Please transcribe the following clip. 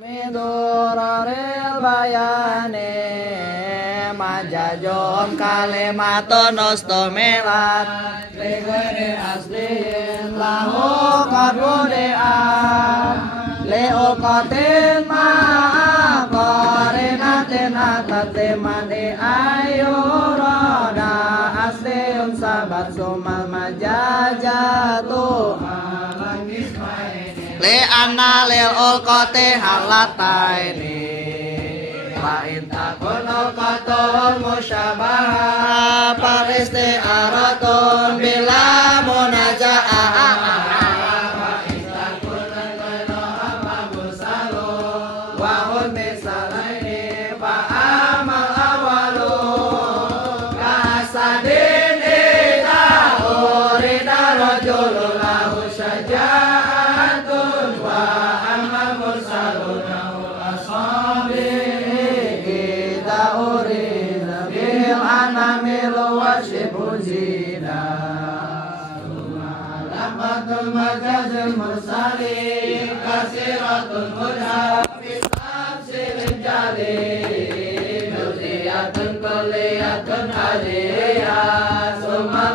Miduraril bayane majajom kalimatun ustumilat lighairi asliin lahu kabudian liuqatin ma'aqarinatin atatimani ayurada asliun sabat sumal majajatu li anna lil ulqati halataini wa in takun ulqatun musyabaha faristi'aratun bila munaja'ah wa in takun ghayra mabsalu wa hum misalaini fa amal awalu kasadin ida urida rajulun lahu syaja'ah Majazul mursalin kasiratul mudhar fi tafsiril jalil nuziyatun kulliyatun aliyah summa